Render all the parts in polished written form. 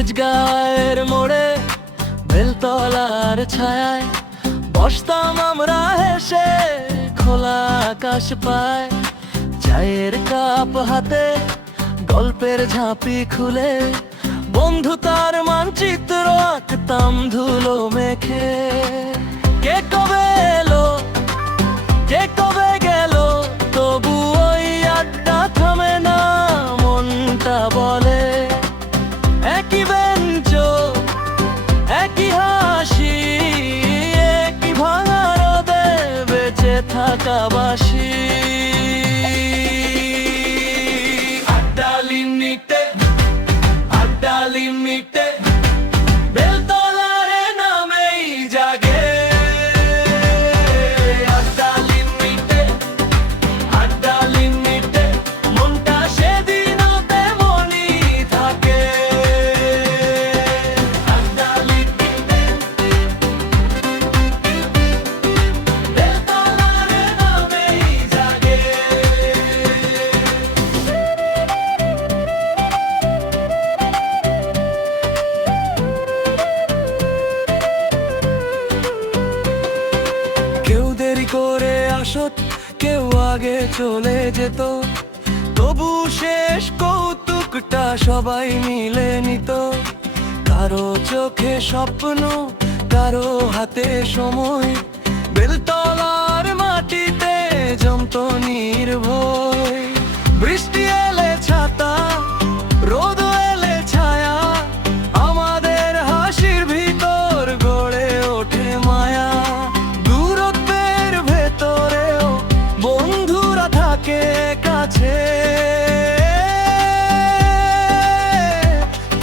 তেজগাঁয়ের মোড়ে বেলতলার ছায়ায় বসতাম আমরা হেসে, খোলা আকাশ পায়, চায়ের কাপ হাতে, গল্পের ঝাঁপি খুলে বন্ধুতার মানচিত্র আঁকতাম ধুলো মেখে। কে কবে এলো, কে কবে গেল, তবু ওই আড্ডা থামে না, মনটা বলে একই বেঞ্চ, একই হাসি, একই ভাঙা রোদে বেঁচে থাকা বাসি। আড্ডা লিমিটেড, আড্ডা লিমিটেড, বেলতলার নামেই জাগে। আড্ডা লিমিটেড, আড্ডা লিমিটেড, মনটা সেদিনও তেমনই থাকে। আড্ডা লিমিটেড, বেলতলার নামেই জাগে। কেউ দেরি করে আসত, কেউ আগে চলে যেত, তবু শেষ কৌতুকটা সবাই মিলে নিত। কারো চোখে স্বপ্ন, কারো হাতে সময়, বেলতলার মাটিতে জমতো নির্ভয়। বৃষ্টি এলে ছাতা, রোদ এলে ছায়া, আমাদের হাসির ভিতর গড়ে ওঠে মায়া। দূরত্বের ভেতরেও বন্ধুরা থাকে কাছে,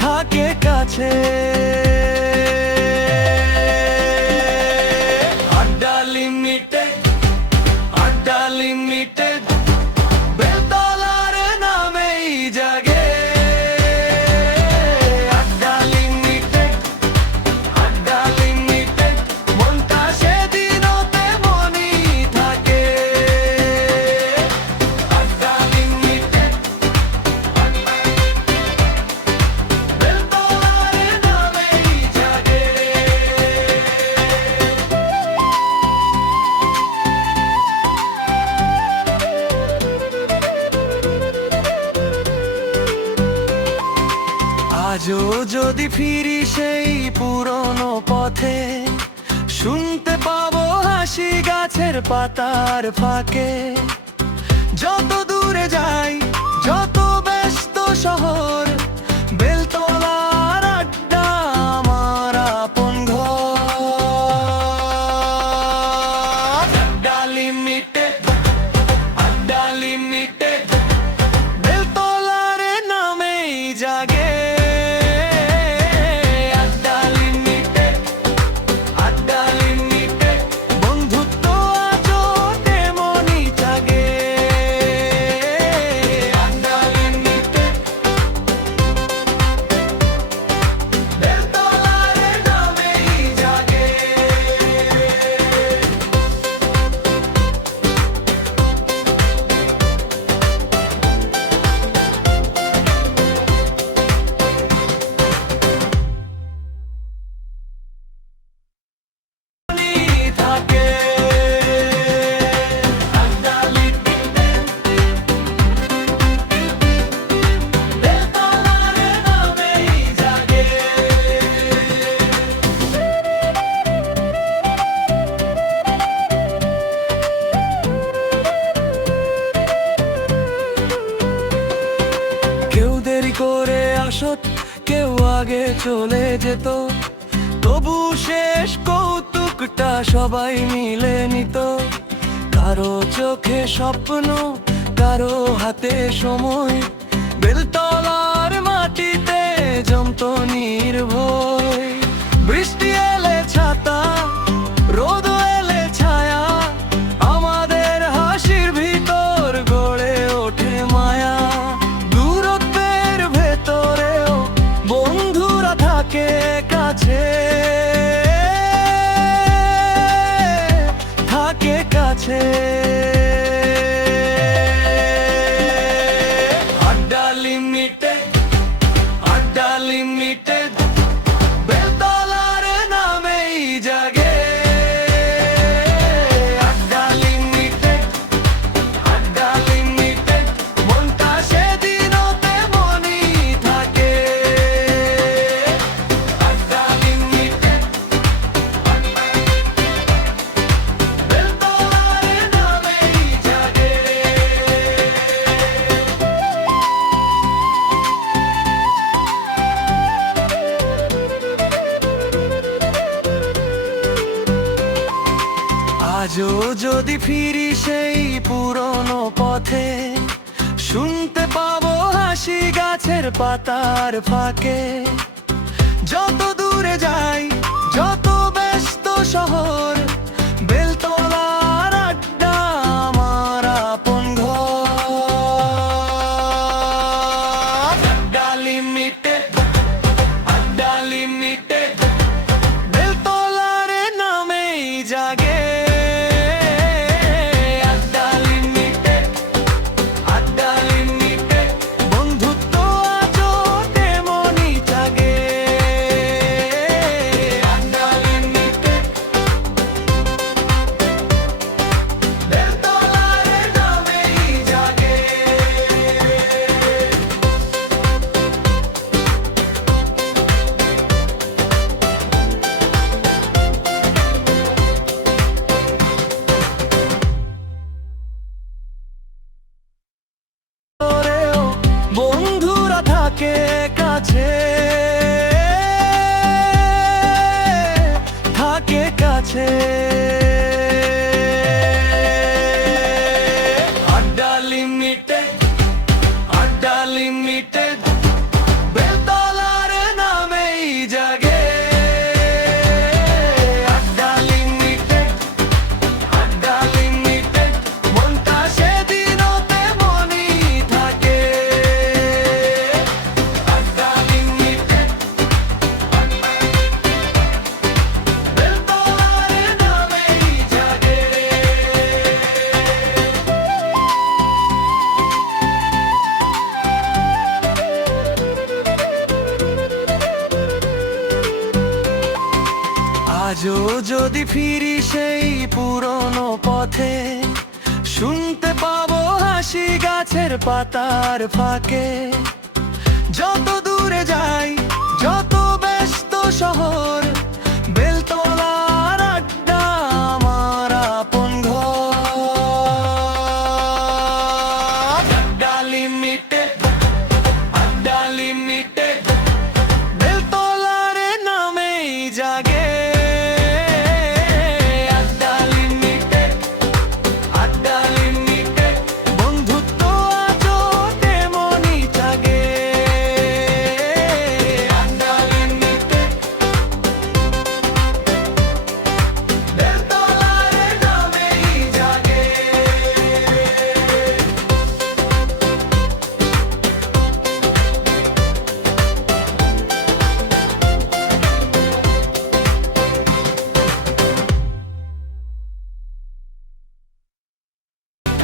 থাকে কাছে। আড্ডা লিমিটেড, আড্ডা লিমিটেড, বেলতলার নামেই জাগে। আড্ডা লিমিটেড, আড্ডা লিমিটেড, মনটা সেদিনও তেমনই থাকে। আড্ডা লিমিটেড, বেলতলার নামেই জাগে। আজও যদি ফিরি সেই পুরনো পথে, শুনতে পাবো হাসি গাছের পাতার ফাঁকে। যত দূরে যাই, যত ব্যস্ত শহর, বেলতলার আড্ডা আমার আপন ঘর। আড্ডা লিমিটেড, আড্ডা লিমিটেড, বেলতলার নামেই জাগে। আড্ডা লিমিটেড, আড্ডা লিমিটেড, বন্ধুত্ব আজও তেমনই জাগে। আড্ডা লিমিটেড, বেলতলার নামেই জাগে। থাকে। আড্ডা লিমিটেড, বেলতলার নামেই জাগে। কেউ দেরি করে আসত, কেউ আগে চলে যেত, তবু শেষ কৌতুকটা সবাই মিলে নিত। কারো চোখে স্বপ্ন, কারো হাতে সময়, বেলতলার মাটিতে জমতো নির্ভয়। বৃষ্টি এলে ছাতা, রোদ এলে ছায়া, আমাদের হাসির ভিতর গড়ে ওঠে মায়া। দূরত্বের ভেতরেও বন্ধুরা থাকে কাছে, থাকে কাছে। আড্ডা লিমিটেড, আড্ডা লিমিটেড, ফিরি সেই পুরনো পথে, শুনতে পাবো হাসি গাছের পাতার ফাঁকে। যত দূরে যাই, যত ব্যস্ত শহর, বেলতলার আড্ডা আমার আপন ঘর। আড্ডা লিমিটেড, আড্ডা লিমিটেড, বেলতলার নামেই জাগে। আড্ডা লিমিটেড, আড্ডা লিমিটেড, বন্ধুত্ব আজও তেমনই জাগে। আড্ডা লিমিটেড, বেলতলার নামেই জাগে। ওরেও বন্ধুরা থাকে কাছে, থাকে কাছে। আড্ডা লিমিটেড, আড্ডা লিমিটেড, বেলতলার নামেই জাগে। আড্ডা লিমিটেড, আড্ডা লিমিটেড, মনটা সেদিনও তেমনই থাকে। আড্ডা লিমিটেড, বেলতলার নামেই জাগে। আজও যদি ফিরি সেই পুরনো পথে, শুনতে পাবো হাসি গাছের পাতার ফাঁকে। যত দূরে যাই, যত ব্যস্ত শহর, বেলতলার আড্ডা আমার আপন ঘর। আড্ডা লিমিটেড, আড্ডা লিমিটেড, বেলতলার নামেই জাগে। আড্ডা লিমিটেড, আড্ডা লিমিটেড, বন্ধুত্ব আজও তেমনই জাগে। আড্ডা লিমিটেড, বেলতলার নামেই জাগে।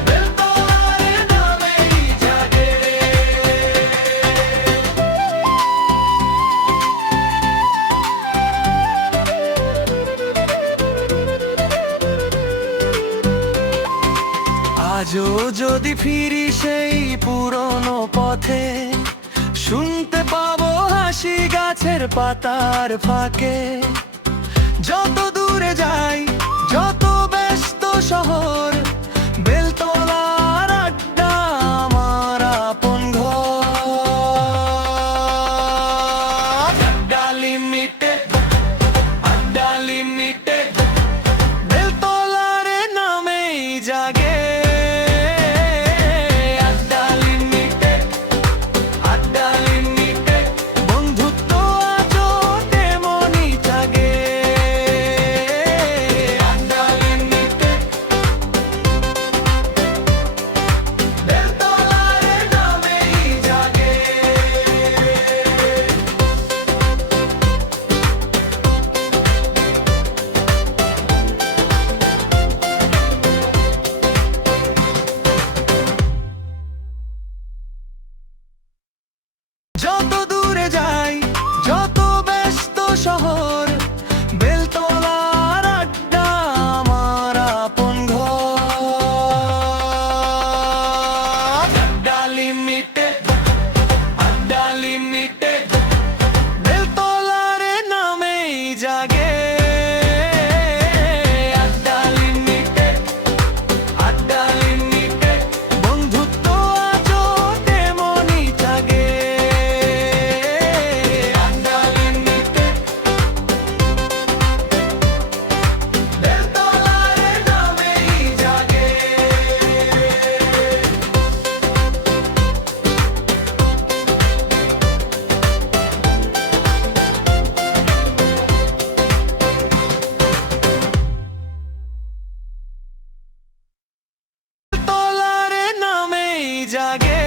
বেলতলার নামেই জাগে। আজও যদি ফিরি সেই পুরনো পথে, শুনতে পাবো হাসি গাছের পাতার ফাঁকে। যত দূরে যাই, যত ব্যস্ত শহর, বেলতলার আড্ডা আমার আপন ঘর। আড্ডা লিমিটেড, আড্ডা লিমিটেড, বেলতলার নামেই জাগে। আড্ডা লিমিটেড, আড্ডা লিমিটেড, বন্ধুত্ব আজও তেমনই জাগে। আড্ডা লিমিটেড, জাগে